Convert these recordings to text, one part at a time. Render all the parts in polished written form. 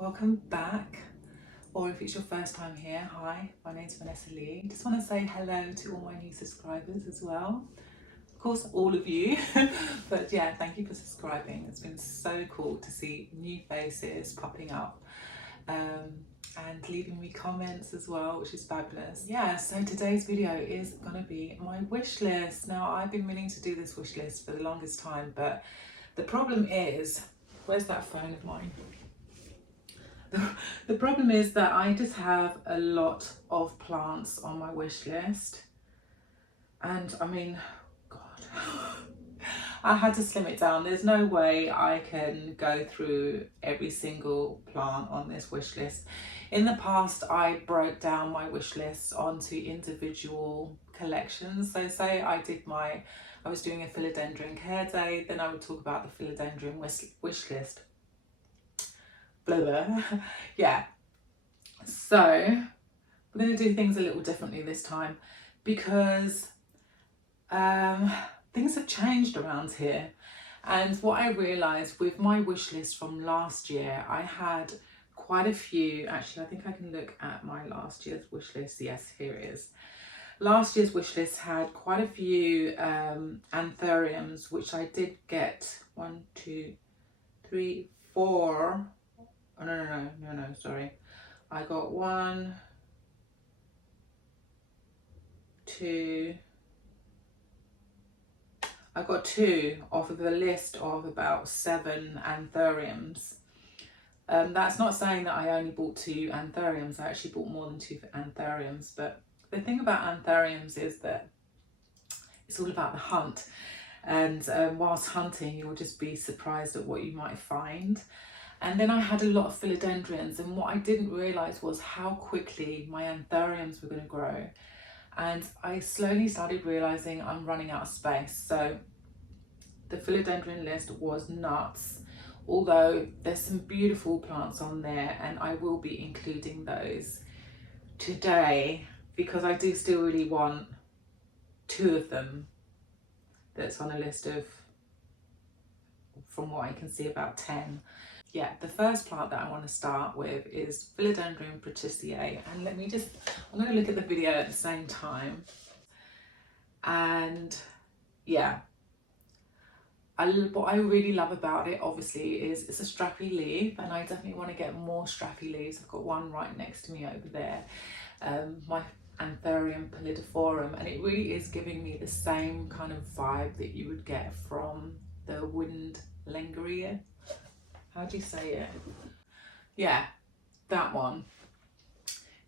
welcome back, or if it's your first time here, hi, my name's Vanessa Lee. Just want to say hello to all my new subscribers as well. Of course, all of you, but yeah, thank you for subscribing. It's been so cool to see new faces popping up and leaving me comments as well, which is fabulous. Yeah, so today's video is going to be my wish list. Now, I've been meaning to do this wish list for the longest time, but the problem is, where's that phone of mine? The problem is that I just have a lot of plants on my wish list, and I mean, God, I had to slim it down. There's no way I can go through every single plant on this wish list. In the past, I broke down my wish lists onto individual collections. So say I was doing a Philodendron care day, then I would talk about the Philodendron wish list. Blah, blah. Yeah, so we're going to do things a little differently this time because things have changed around here. And what I realised with my wish list from last year, I had quite a few. Actually, I think I can look at my last year's wish list. Yes, here it is. Last year's wish list had quite a few anthuriums, which I did get 1, 2, 3, 4. Oh, no, sorry. I got 1, 2. I got 2 off of a list of about 7 anthuriums. That's not saying that I only bought 2 anthuriums. I actually bought more than 2 anthuriums. But the thing about anthuriums is that it's all about the hunt. And whilst hunting, you'll just be surprised at what you might find. And then I had a lot of philodendrons, and what I didn't realise was how quickly my anthuriums were going to grow. And I slowly started realising I'm running out of space. So the philodendron list was nuts, although there's some beautiful plants on there, and I will be including those today because I do still really want 2 of them that's on a list of, from what I can see, about 10. Yeah, the first plant that I want to start with is Philodendron patriciae, and I'm going to look at the video at the same time. And yeah, what I really love about it, obviously, is it's a strappy leaf, and I definitely want to get more strappy leaves. I've got one right next to me over there, my Anthurium pallidiforum, and it really is giving me the same kind of vibe that you would get from the wind lingeria. How do you say it? Yeah, that one.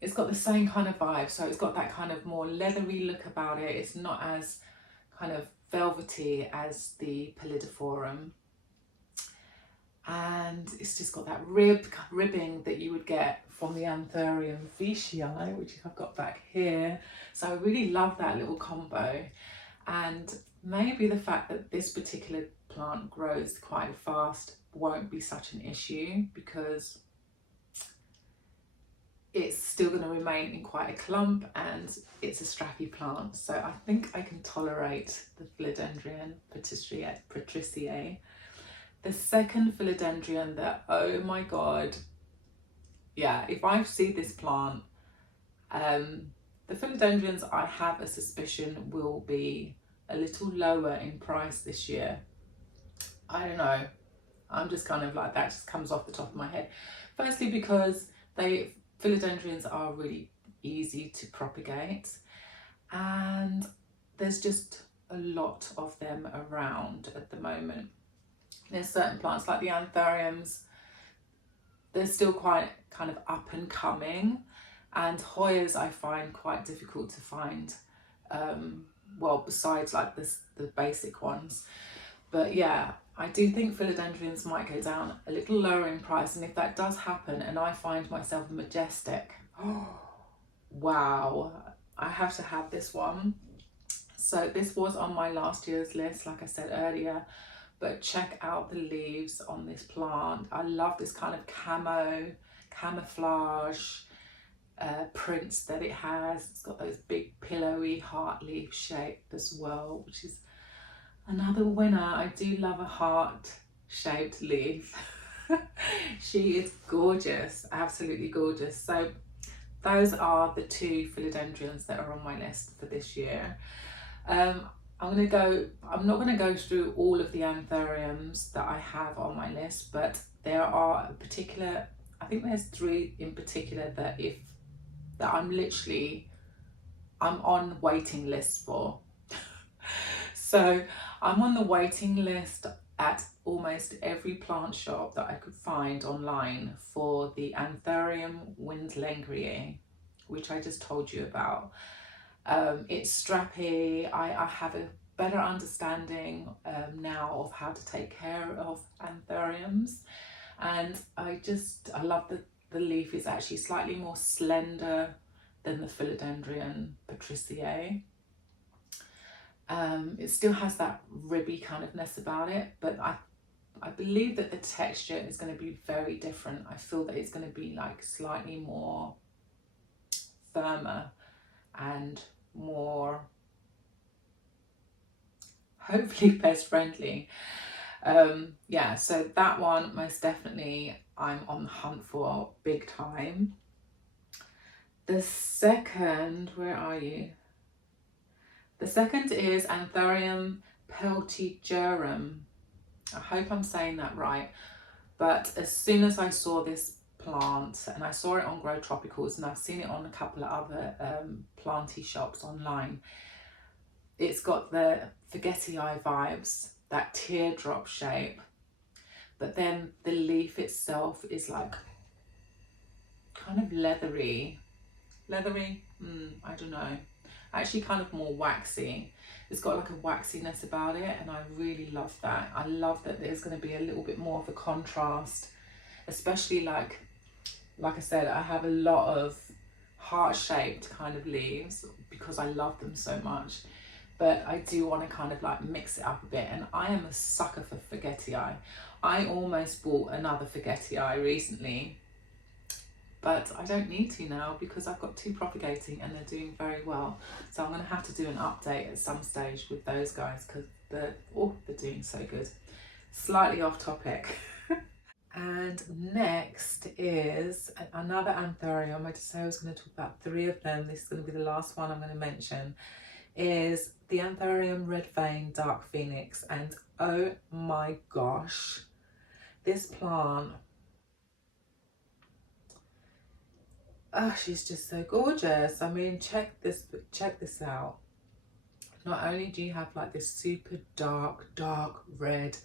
It's got the same kind of vibe. So it's got that kind of more leathery look about it. It's not as kind of velvety as the pallidiforum. And it's just got that ribbing that you would get from the Anthurium veitchii, which I've got back here. So I really love that little combo. And maybe the fact that this particular plant grows quite fast won't be such an issue because it's still going to remain in quite a clump and it's a strappy plant. So I think I can tolerate the Philodendron patriciae. The second philodendron that, oh my God, yeah, if I see this plant, the philodendrons, I have a suspicion, will be a little lower in price this year. I don't know. I'm just kind of like, that just comes off the top of my head. Firstly, because philodendrons are really easy to propagate, and there's just a lot of them around at the moment. There's certain plants like the anthuriums, they're still quite kind of up and coming, and Hoyas I find quite difficult to find, well, besides like the basic ones. But yeah, I do think philodendrons might go down a little lower in price, and if that does happen and I find myself a majestic, oh wow, I have to have this one. So this was on my last year's list, like I said earlier, but check out the leaves on this plant. I love this kind of camouflage prints that it has. It's got those big pillowy heart leaf shape as well, which is another winner. I do love a heart shaped leaf. She is gorgeous, absolutely gorgeous. So those are the two philodendrons that are on my list for this year. I'm not gonna go through all of the anthuriums that I have on my list, but there are I think there's three in particular that I'm on waiting lists for. So I'm on the waiting list at almost every plant shop that I could find online for the Anthurium windlengrier, which I just told you about. It's strappy. I have a better understanding now of how to take care of anthuriums, and I love that the leaf is actually slightly more slender than the Philodendron patriciae. It still has that ribby kind of ness about it, but I believe that the texture is going to be very different. I feel that it's going to be like slightly more firmer and more, hopefully, pest friendly. Yeah, so that one most definitely I'm on the hunt for big time. The second, where are you? The second is Anthurium peltigerum. I hope I'm saying that right. But as soon as I saw this plant, and I saw it on Grow Tropicals, and I've seen it on a couple of other planty shops online, it's got the forgetti vibes, that teardrop shape, but then the leaf itself is like kind of leathery, I don't know, actually kind of more waxy. It's got like a waxiness about it, and I really love that. I love that there's going to be a little bit more of a contrast, especially like I said, I have a lot of heart-shaped kind of leaves because I love them so much, but I do want to kind of like mix it up a bit, and I am a sucker for forgetti. I almost bought another forgetti recently, but I don't need to now because I've got two propagating and they're doing very well. So I'm going to have to do an update at some stage with those guys because they're doing so good. Slightly off topic. And next is another Anthurium. I just said I was going to talk about three of them. This is going to be the last one I'm going to mention. Is the Anthurium Red Vein Dark Phoenix. And oh my gosh, this plant, oh, she's just so gorgeous. I mean, check this out. Not only do you have like this super dark red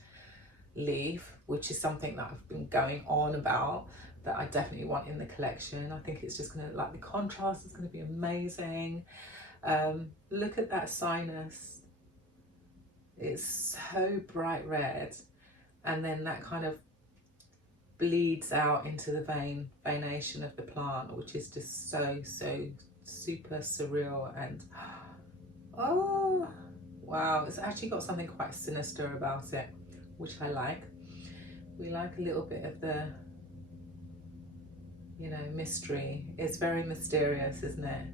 leaf, which is something that I've been going on about, that I definitely want in the collection. I think it's just gonna, like, the contrast is gonna be amazing. Look at that sinus. It's so bright red, and then that kind of bleeds out into the veination of the plant, which is just so super surreal. And oh wow, it's actually got something quite sinister about it, which I like. We like a little bit of the, you know, mystery. It's very mysterious, isn't it?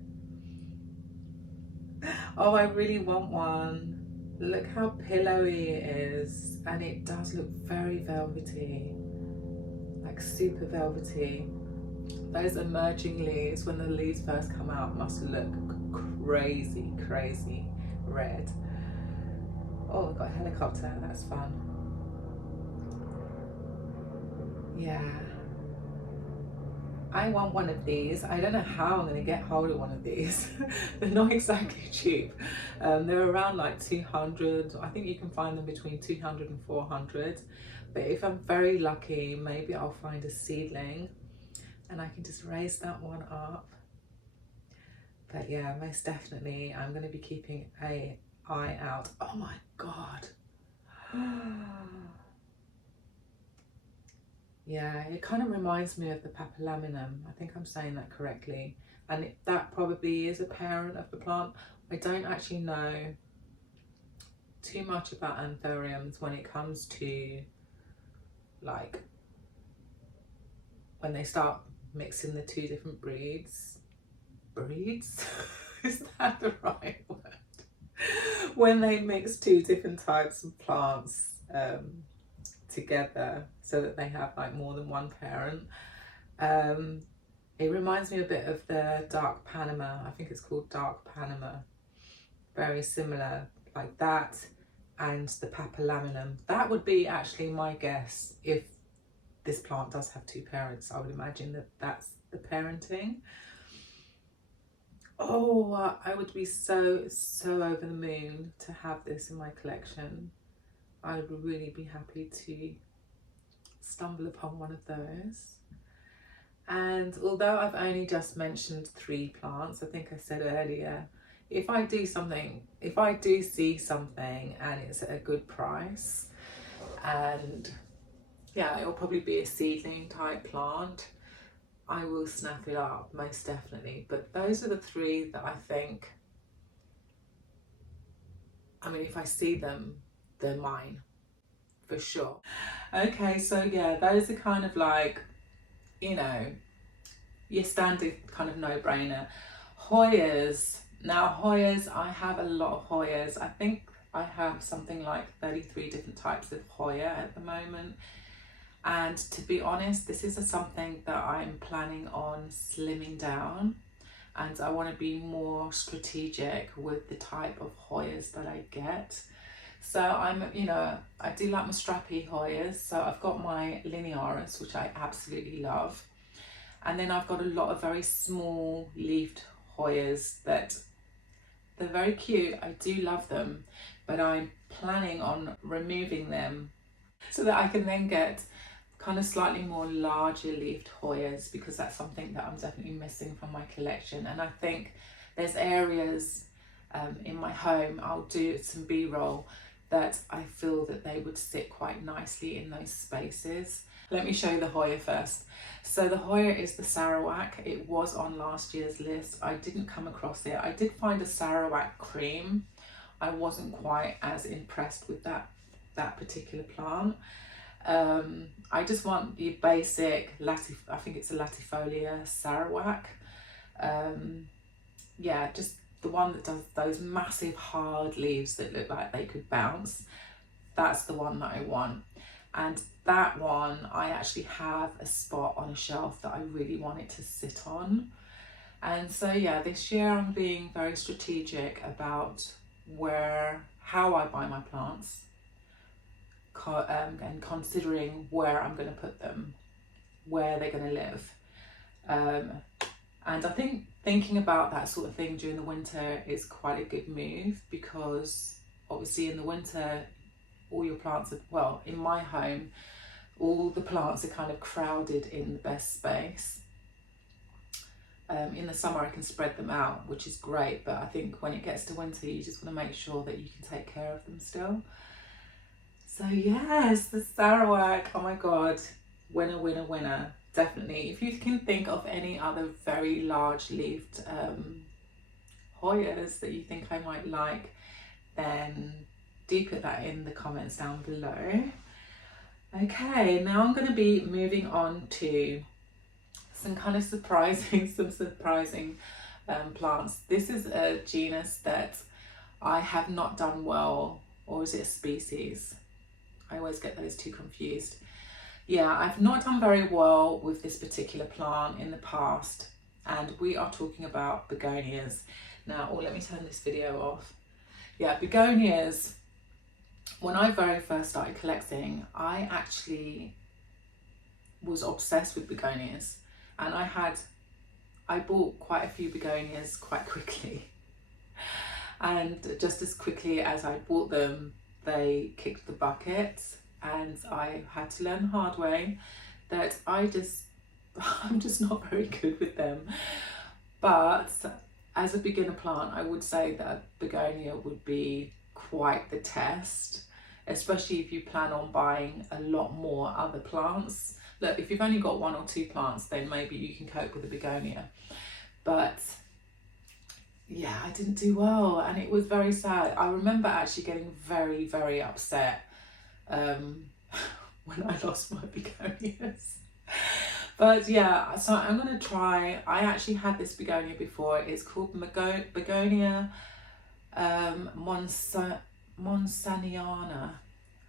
Oh, I really want one. Look how pillowy it is, and it does look very velvety, like super velvety. Those emerging leaves, when the leaves first come out, must look crazy red. Oh, we've got a helicopter, that's fun. Yeah, I want one of these. I don't know how I'm going to get hold of one of these. They're not exactly cheap. They're around like 200. I think you can find them between 200 and 400. But if I'm very lucky, maybe I'll find a seedling and I can just raise that one up. But yeah, most definitely I'm going to be keeping an eye out. Oh my God. Yeah, it kind of reminds me of the papillaminum. I think I'm saying that correctly. And that probably is a parent of the plant. I don't actually know too much about anthuriums when it comes to, like, when they start mixing the two different breeds. Breeds? Is that the right word? When they mix two different types of plants together so that they have like more than one parent. It reminds me a bit of the dark Panama. I think it's called dark Panama. Very similar, like that, and the papalaminum. That would be actually my guess if this plant does have two parents. I would imagine that that's the parenting. Oh, I would be so over the moon to have this in my collection. I would really be happy to stumble upon one of those. And although I've only just mentioned 3 plants, I think I said earlier, if I do see something and it's at a good price, and yeah, it'll probably be a seedling type plant, I will snap it up, most definitely. But those are the 3 that I think, I mean, if I see them, they're mine, for sure. Okay, so yeah, those are kind of like, you know, your standard kind of no-brainer. Hoyas. Now Hoyas, I have a lot of Hoyas. I think I have something like 33 different types of Hoya at the moment. And to be honest, this is something that I'm planning on slimming down, and I want to be more strategic with the type of Hoyas that I get. So I'm, you know, I do like my strappy Hoyas. So I've got my linearis, which I absolutely love. And then I've got a lot of very small leafed Hoyas that they're very cute. I do love them, but I'm planning on removing them so that I can then get kind of slightly more larger leafed Hoyas, because that's something that I'm definitely missing from my collection. And I think there's areas in my home, I'll do some B-roll, that I feel that they would sit quite nicely in those spaces. Let me show you the Hoya first. So the Hoya is the Sarawak. It was on last year's list. I didn't come across it. I did find a Sarawak cream. I wasn't quite as impressed with that particular plant. I just want your basic I think it's a latifolia Sarawak. Yeah, just the one that does those massive hard leaves that look like they could bounce. That's the one that I want. And that one, I actually have a spot on a shelf that I really want it to sit on. And so yeah, this year I'm being very strategic about how I buy my plants, and considering where I'm going to put them, where they're going to live. And I think thinking about that sort of thing during the winter is quite a good move, because obviously in the winter, all your plants are, well, in my home, all the plants are kind of crowded in the best space. In the summer I can spread them out, which is great, but I think when it gets to winter, you just want to make sure that you can take care of them still. So yes, the Sarawak, oh my god, winner, winner, winner, definitely. If you can think of any other very large leafed Hoyas that you think I might like, then do put that in the comments down below. Okay, now I'm going to be moving on to some kind of surprising plants. This is a genus that I have not done well, or is it a species? I always get those two confused. Yeah, I've not done very well with this particular plant in the past, and we are talking about begonias. Now, let me turn this video off. Yeah, begonias. When I very first started collecting, I actually was obsessed with begonias, and I bought quite a few begonias quite quickly. And just as quickly as I bought them, they kicked the bucket, and I had to learn the hard way that I'm just not very good with them. But as a beginner plant, I would say that begonia would be quite the test, especially if you plan on buying a lot more other plants. Look, if you've only got 1 or 2 plants, then maybe you can cope with a begonia. But yeah, I didn't do well, and it was very sad. I remember actually getting very, very upset when I lost my begonias. But yeah, so I'm going to try. I actually had this begonia before. It's called Begonia Monsaniana.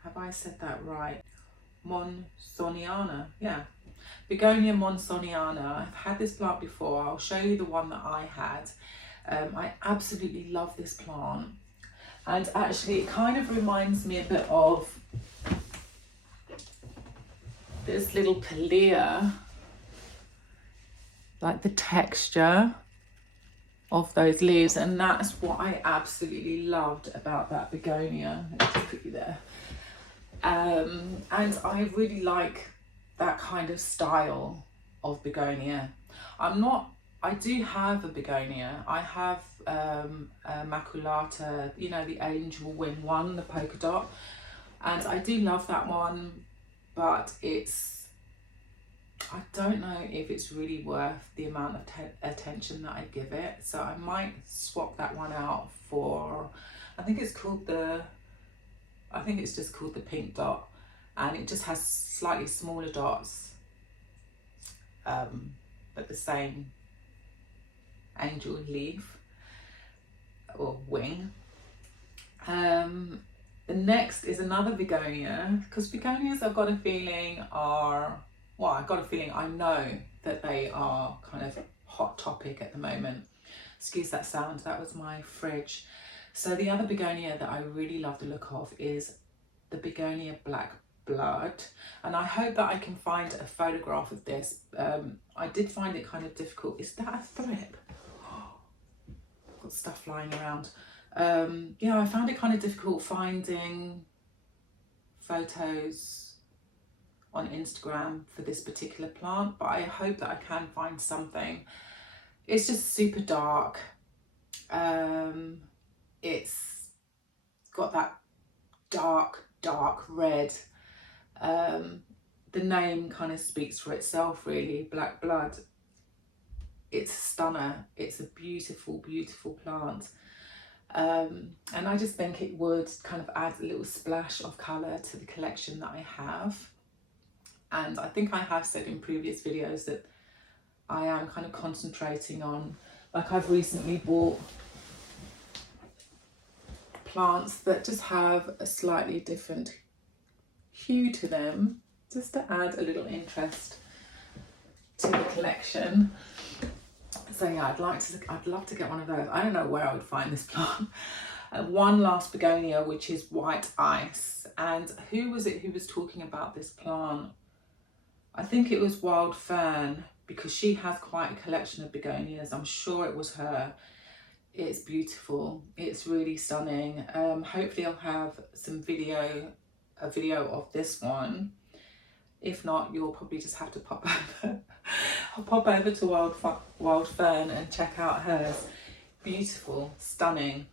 Have I said that right? monsoniana, yeah. Begonia monsoniana. I've had this plant before. I'll show you the one that I had. I absolutely love this plant. And actually it kind of reminds me a bit of this little Kalia, like the texture of those leaves, and that's what I absolutely loved about that begonia. Let's just put you there. And I really like that kind of style of begonia. I do have a begonia. I have a maculata, you know, the angel wing one, the polka dot, and I do love that one, but I don't know if it's really worth the amount of attention that I give it. So I might swap that one out for, I think it's just called the pink dot, and it just has slightly smaller dots, but the same angel leaf or wing. The next is another begonia, because begonias I know that they are kind of hot topic at the moment. Excuse that sound, that was my fridge. So the other begonia that I really love the look of is the begonia black blood, and I hope that I can find a photograph of this. I did find it kind of difficult. Is that a thrip? Got stuff flying around. Yeah, I found it kind of difficult finding photos on Instagram for this particular plant, but I hope that I can find something. It's just super dark. It's got that dark red. The name kind of speaks for itself really, black blood. It's a stunner. It's a beautiful plant. And I just think it would kind of add a little splash of colour to the collection that I have. And I think I have said in previous videos that I am kind of concentrating on, like I've recently bought plants that just have a slightly different hue to them, just to add a little interest to the collection. So yeah, I'd love to get one of those. I don't know where I would find this plant. One last begonia, which is white ice. And who was it who was talking about this plant? I think it was Wild Fern, because she has quite a collection of begonias. I'm sure it was her. It's beautiful. It's really stunning. Hopefully I'll have a video of this one. If not, you'll probably just have to pop over. I'll pop over to Wild Fern and check out hers. Beautiful, stunning.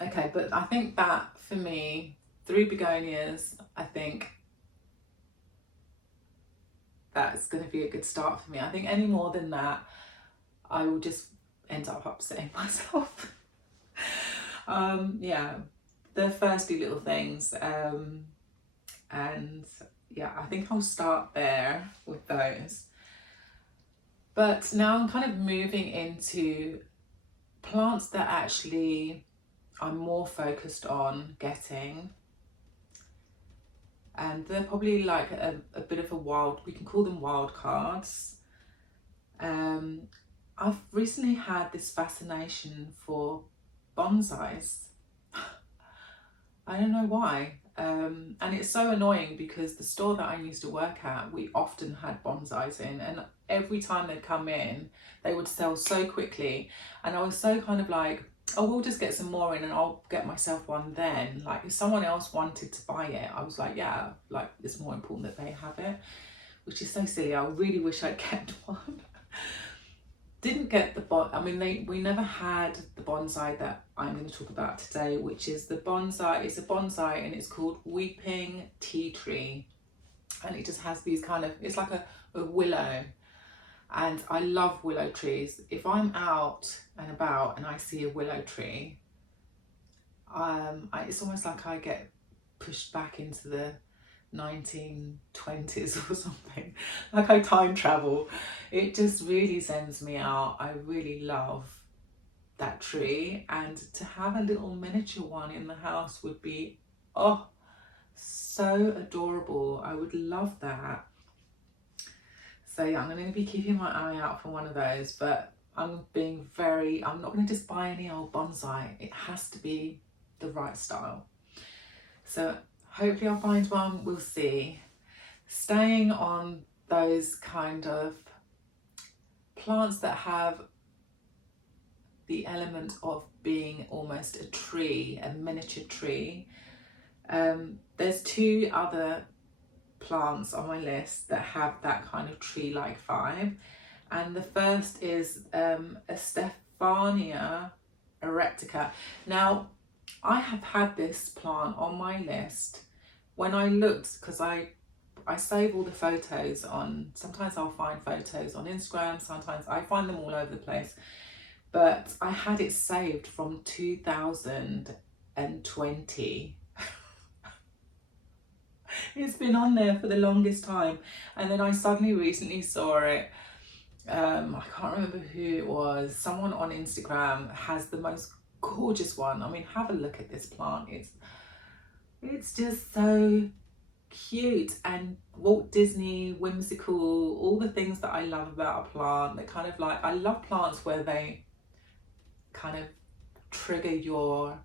Okay, but I think that for me, 3 begonias, I think that's going to be a good start for me. I think any more than that, I will just end up upsetting myself. Yeah, they're thirsty little things. And yeah, I think I'll start there with those. But now I'm kind of moving into plants that actually I'm more focused on getting. And they're probably like a bit of we can call them wild cards. I've recently had this fascination for bonsais. I don't know why. And it's so annoying because the store that I used to work at, we often had bonsais in, and every time they'd come in, they would sell so quickly. And I was so kind of like, oh, we'll just get some more in and I'll get myself one then. Like if someone else wanted to buy it, I was like, yeah, like it's more important that they have it, which is so silly. I really wish I'd kept one. Didn't get we never had the bonsai that I'm going to talk about today, which is the bonsai. It's a bonsai and it's called Weeping Tea Tree, and it just has these kind of, it's like a willow, and I love willow trees. If I'm out and about and I see a willow tree, it's almost like I get pushed back into the 1920s or something, like I time travel. It just really sends me out. I really love that tree, and to have a little miniature one in the house would be So adorable. I would love that. So yeah, I'm going to be keeping my eye out for one of those, but I'm not going to just buy any old bonsai. It has to be the right style. So hopefully I'll find one, we'll see. Staying on those kind of plants that have the element of being almost a tree, a miniature tree. There's two other plants on my list that have that kind of tree-like vibe, and the first is a Stephania erectica. Now, I have had this plant on my list when I looked, because I save all the photos on, sometimes I'll find photos on Instagram, sometimes I find them all over the place, but I had it saved from 2020. It's been on there for the longest time, and then I suddenly recently saw it. I can't remember who it was. Someone on Instagram has the most gorgeous one. I mean, have a look at this plant. It's just so cute and Walt Disney, whimsical, all the things that I love about a plant. That kind of like, I love plants where they kind of trigger your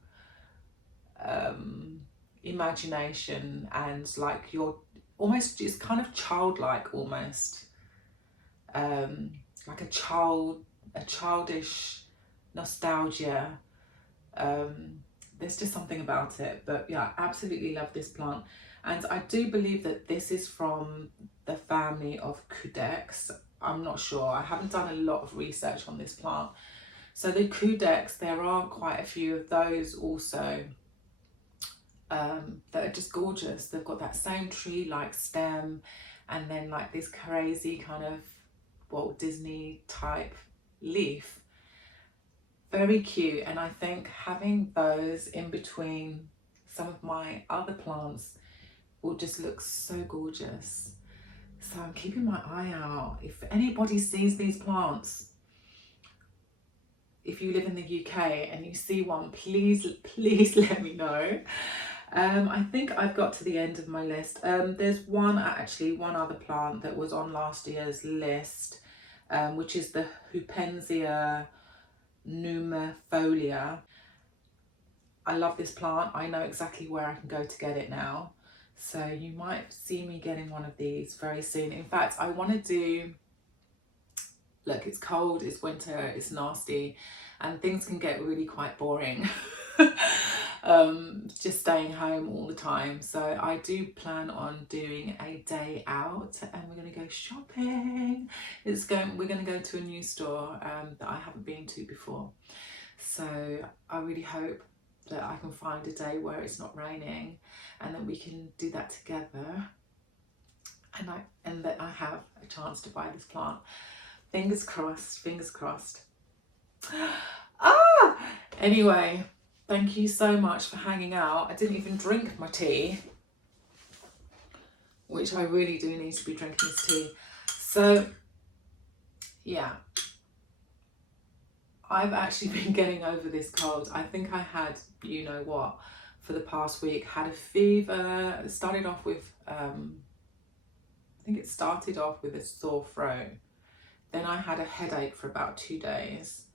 imagination, and like you're almost, it's kind of childlike almost, like a childish nostalgia. There's just something about it. But yeah, I absolutely love this plant, and I do believe that this is from the family of Cudex. I'm not sure, I haven't done a lot of research on this plant. So the Cudex, there are quite a few of those also, that are just gorgeous. They've got that same tree-like stem, and then like this crazy kind of Walt Disney type leaf. Very cute, and I think having those in between some of my other plants will just look so gorgeous. So I'm keeping my eye out. If anybody sees these plants, if you live in the UK and you see one, please let me know. I think I've got to the end of my list. There's one other plant that was on last year's list, which is the Houpensia numifolia. I love this plant. I know exactly where I can go to get it now. So you might see me getting one of these very soon. In fact, I want to do, look, it's cold, it's winter, it's nasty, and things can get really quite boring. Just staying home all the time. So I do plan on doing a day out, and we're going to go shopping. We're going to go to a new store that I haven't been to before. So I really hope that I can find a day where it's not raining, and that we can do that together, and that I have a chance to buy this plant. Fingers crossed, fingers crossed. Anyway, thank you so much for hanging out. I didn't even drink my tea, which I really do need to be drinking this tea. So yeah, I've actually been getting over this cold. I think I had, you know what, for the past week, had a fever. It started off with, I think it started off with a sore throat. Then I had a headache for about 2 days.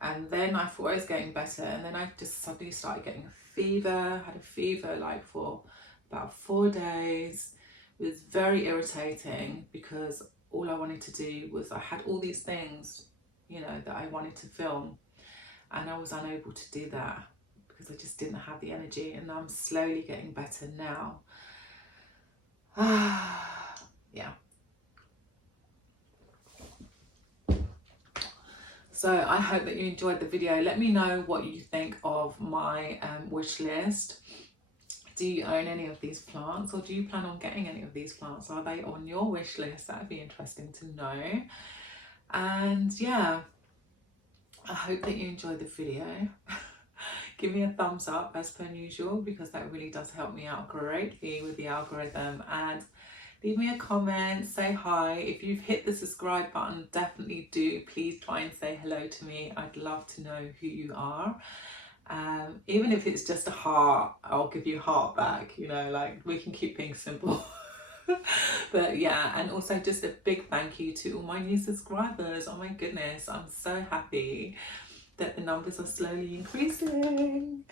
And then I thought I was getting better. And then I just suddenly started getting a fever. Had a fever like for about 4 days. It was very irritating, because all I wanted to do was, I had all these things, you know, that I wanted to film, and I was unable to do that because I just didn't have the energy. And I'm slowly getting better now. Yeah. So I hope that you enjoyed the video. Let me know what you think of my wish list. Do you own any of these plants, or do you plan on getting any of these plants? Are they on your wish list? That would be interesting to know. And yeah, I hope that you enjoyed the video. Give me a thumbs up as per usual, because that really does help me out greatly with the algorithm. And leave me a comment, say hi. If you've hit the subscribe button, definitely do. Please try and say hello to me. I'd love to know who you are. Even if it's just a heart, I'll give you a heart back, you know, like we can keep things simple. But yeah, and also just a big thank you to all my new subscribers. Oh my goodness, I'm so happy that the numbers are slowly increasing.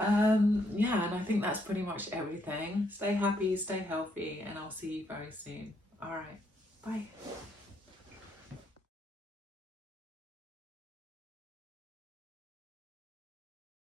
Yeah, and I think that's pretty much everything. Stay happy, stay healthy, and I'll see you very soon. All right, bye.